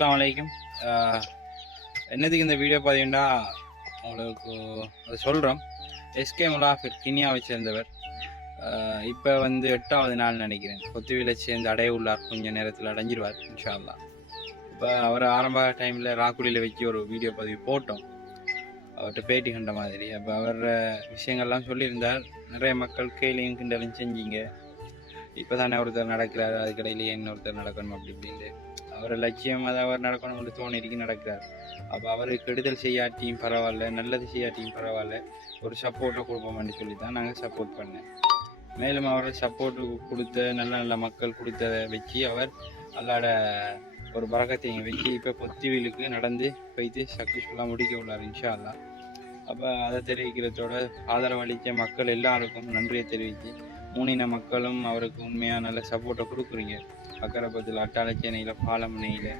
அஸ்லாம் வலைக்கும் என்னதுக்கு இந்த வீடியோ பார்த்தீங்கன்னா உங்களுக்கு அது சொல்கிறோம் எஸ்கே முலாஃபிர் கினியாவை சேர்ந்தவர் இப்போ வந்து எட்டாவது நாள் நினைக்கிறேன் கொத்துவில சேர்ந்து அடைய உள்ளார் கொஞ்ச நேரத்தில் அடைஞ்சிருவார் இன்ஷால்லா இப்போ அவர் ஆரம்ப டைமில் ராக்குடியில் வச்சு ஒரு வீடியோ பதிவு போட்டோம் அவர்கிட்ட பேட்டி கண்ட மாதிரி அப்போ அவர் விஷயங்கள்லாம் சொல்லியிருந்தார் நிறைய மக்கள் கேலியும் கிண்டலும் செஞ்சீங்க இப்போ தானே ஒருத்தர் நடக்கிறார் அதுக்கடையிலேயே இன்னொருத்தர் நடக்கணும் அப்படி இப்படின்ட்டு அவர் லட்சியம் தான் அவர் நடக்கணும்னு தோணிருக்கு நடக்கிறார். அப்போ அவர் கெடுதல் செய்யாட்டியும் பரவாயில்ல நல்லது செய்யாட்டியும் பரவாயில்ல ஒரு சப்போர்ட்டை கொடுப்போம்னு சொல்லி தான் நாங்கள் சப்போர்ட் பண்ணேன். மேலும் அவர் சப்போர்ட்டு கொடுத்த நல்ல நல்ல மக்கள் கொடுத்ததை வச்சு அவர் அல்லாட ஒரு பறக்கத்தையும் வச்சு இப்போ பொத்திவிலுக்கு நடந்து போய்த்து சக்ஸஸ்ஃபுல்லாக முடிக்க உள்ளார் இன்ஷா அல்லா அப்போ அதை தெரிவிக்கிறதோட ஆதரவளித்த மக்கள் எல்லாருக்கும் நன்றியை தெரிவித்து மூணின மக்களும் அவருக்கு உண்மையாக நல்ல சப்போர்ட்டை கொடுக்குறீங்க. அக்கரப்பத்தில் அட்டாளச்சேனையில் பாலமனையில்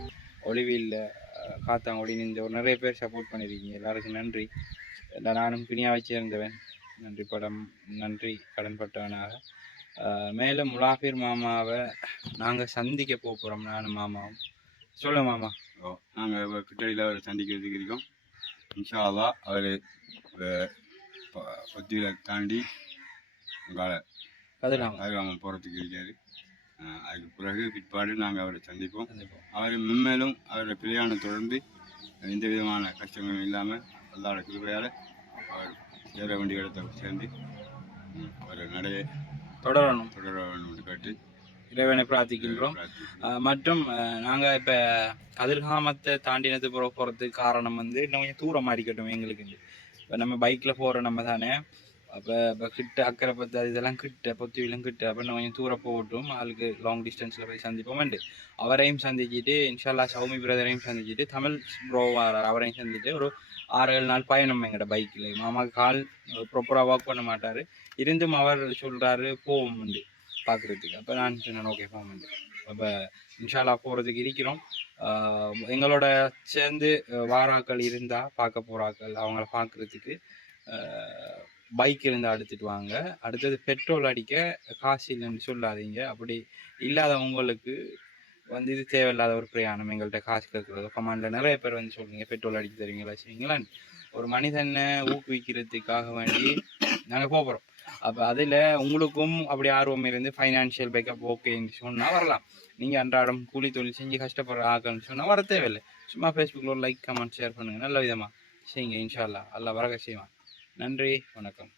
ஒளிவியில் காத்தாங்குடி இந்த ஒரு நிறைய பேர் சப்போர்ட் பண்ணியிருக்கீங்க எல்லாருக்கும் நன்றி. நானும் பிணியாக சேர்ந்தவன். நன்றி படம் நன்றி கடன்பட்டவனாக மேலும் முலாஃபிர் மாமாவை நாங்கள் சந்திக்க போகிறோம் நானும் மாமாவும். சொல்லு மாமா. ஓ நாங்கள் கிட்டடியில் அவரை சந்திக்கிறதுக்கு இருக்கோம். இன்ஷா அல்லா அவர் பத்தியில் தாண்டி உங்களை கதிராம அதுக்காமல் போகிறதுக்கு இருக்காரு. அதுக்கு பிறகு பிற்பாடு நாங்கள் அவரை சந்திப்போம். அவர் மென்மேலும் அவரோட பிரயாணம் தொடர்ந்து எந்த விதமான கஷ்டங்களும் இல்லாமல் அல்லாட கிருபையால் அவர் சேர வேண்டிய இடத்தை சேர்ந்து அவர் நடைய தொடரணும். தொடர வேண்டும் கேட்டு இறைவனை பிரார்த்திக்கின்றோம். மற்றும் நாங்கள் இப்போ கதிர்காமத்தை தாண்டினது போகிற போகிறதுக்கு காரணம் வந்து இன்னும் கொஞ்சம் தூரமாக இருக்கட்டும் எங்களுக்கு. இப்போ நம்ம பைக்கில் போகிற நம்ம தானே. அப்போ இப்போ கிட்ட அக்கறை பற்றி அது இதெல்லாம் கிட்ட பொத்துவிலும் கிட்ட அப்போ நம்ம கொஞ்சம் தூரம் போகட்டும். ஆளுக்கு லாங் டிஸ்டன்ஸில் போய் சந்திப்போம். அவரையும் சந்திச்சுட்டு இன்ஷால்லா சௌமி பிரதரையும் சந்திச்சுட்டு தமிழ் ப்ரோ வரார். அவரையும் சந்திச்சுட்டு ஒரு ஆறு ஏழு நாள் பயணம் எங்கள்ட பைக்கில் மாமா கால் ப்ராப்பராக வாக் பண்ண மாட்டார். இருந்தும் அவர் சொல்கிறாரு போவோம் பார்க்குறதுக்கு அப்போ நான் சொன்னேன் ஓகே போவோம் அப்போ இன்ஷால்லா போகிறதுக்கு இருக்கிறோம். எங்களோட சேர்ந்து வாராக்கள் இருந்தால் பார்க்க போகிறாக்கள் அவங்கள பார்க்குறதுக்கு பைக் இருந்தால் எடுத்துட்டு வாங்க. அடுத்தது பெட்ரோல் அடிக்க காசு இல்லைன்னு சொல்லாதீங்க. அப்படி இல்லாதவங்களுக்கு வந்து இது தேவையில்லாத ஒரு பிரயாணம். எங்கள்கிட்ட காசு கேட்குறது கமாண்டில் நிறைய பேர் வந்து சொல்லுங்க பெட்ரோல் அடிக்க தருவீங்களா செய்வீங்களா ஒரு மனிதனை ஊக்குவிக்கிறதுக்காக வேண்டி நாங்கள் போகிறோம் அப்போ அதில் உங்களுக்கும் அப்படி ஆர்வம் இருந்து ஃபைனான்ஷியல் பேக்கப் ஓகேன்னு சொன்னால் வரலாம். நீங்கள் அன்றாடம் கூலி தொழில் செஞ்சு கஷ்டப்படுற ஆகணும்னு சொன்னால் வர தேவையில்லை. சும்மா ஃபேஸ்புக்கில் ஒரு லைக் கமெண்ட் ஷேர் பண்ணுங்கள் நல்ல விதமாக செய்யுங்க. இன்ஷா அல்லா அல்லாஹ் வரக செய்வான். நன்றி வணக்கம்.